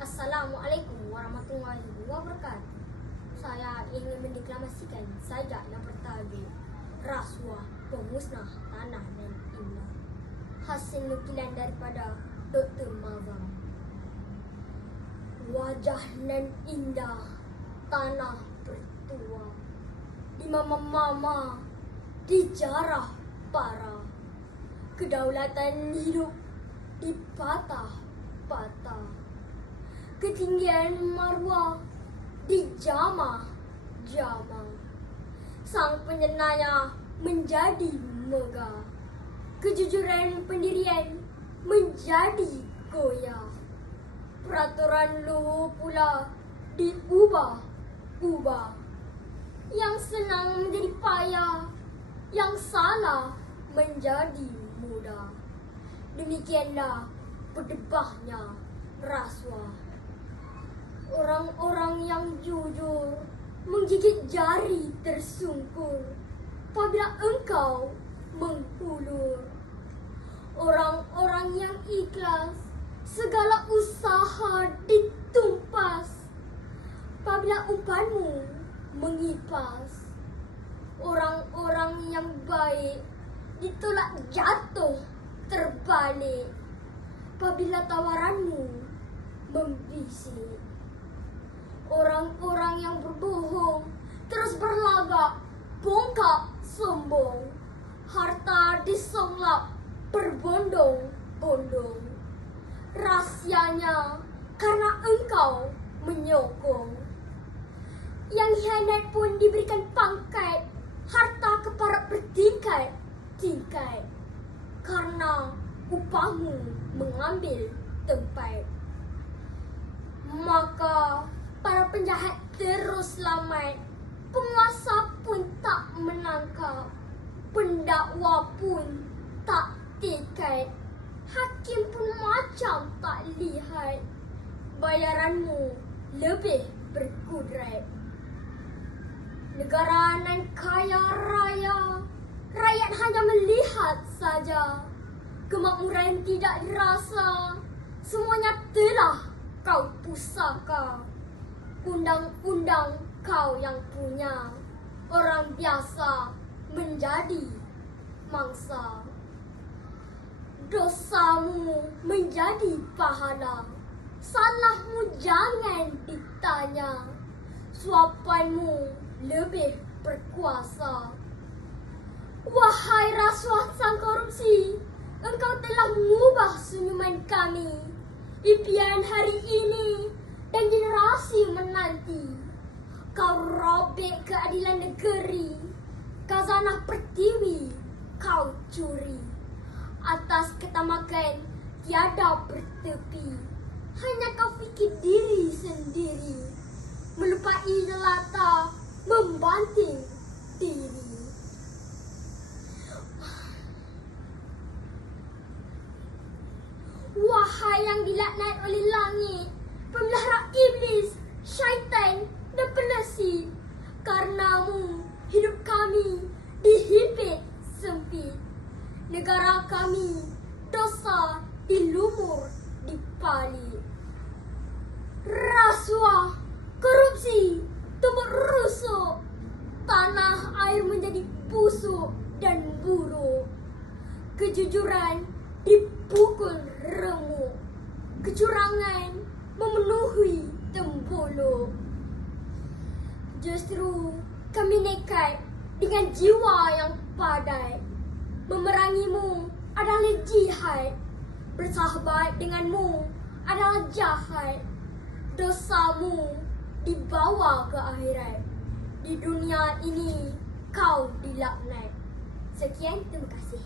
Assalamualaikum warahmatullahi wabarakatuh. Saya ingin mendeklamasikan sajak yang bertajuk Rasuah Pemusnah Tanah dan Indah, hasil nukilan daripada Dr. Mawar. Wajah nan indah tanah bertuah, di mama-mama dijarah para, kedaulatan hidup dipatah-patah, ketinggian marwah dijamah-jamah, sang penjenayah menjadi megah, kejujuran pendirian menjadi goyah, peraturan luhur pula diubah-ubah, yang senang menjadi payah, yang salah menjadi mudah. Demikianlah berdebahnya rasuah. Orang-orang yang jujur menggigit jari tersungkur apabila engkau menghulur. Orang-orang yang ikhlas segala usaha ditumpas apabila umpanmu mengipas. Orang-orang yang baik ditolak jatuh terbalik apabila tawaranmu membisik. Orang-orang yang berbohong terus berlagak bongkak sombong, harta disolap berbondong-bondong. Rahasianya karena engkau menyokong. Yang hianat pun diberikan pangkat, harta keparat bertingkat-tingkat, karena upahmu mengambil tempat. Maka para penjahat terus selamat, penguasa pun tak menangkap, pendakwa pun tak tiket, hakim pun macam tak lihat, bayaranmu lebih berkudrat. Negara nan kaya raya, rakyat hanya melihat saja, kemakmuran tidak dirasa, semuanya telah kau pusaka. Undang-undang kau yang punya, orang biasa menjadi mangsa. Dosamu menjadi pahala, salahmu jangan ditanya, suapanmu lebih berkuasa. Wahai rasuah sang korupsi, engkau telah mengubah senyuman kami, impian hari ini dan generasi menanti. Kau robek keadilan negeri, khazanah pertiwi kau curi. Atas ketamakan tiada bertepi, hanya kau fikir diri sendiri, melupai jelata membanting diri. Wahai yang dilaknat oleh langit, pemelihara iblis, syaitan dan penasib, karenamu hidup kami dihimpit sempit, negara kami dosa dilumur dipali. Rasuah, korupsi tumbuh rusuk, tanah air menjadi busuk dan buruk, kejujuran dipukul remuk, kecurangan memenuhi tempuluk. Justru kami nekat dengan jiwa yang padai, memerangimu adalah jihad, bersahabat denganmu adalah jahat. Dosamu dibawa ke akhirat, di dunia ini kau dilaknat. Sekian, terima kasih.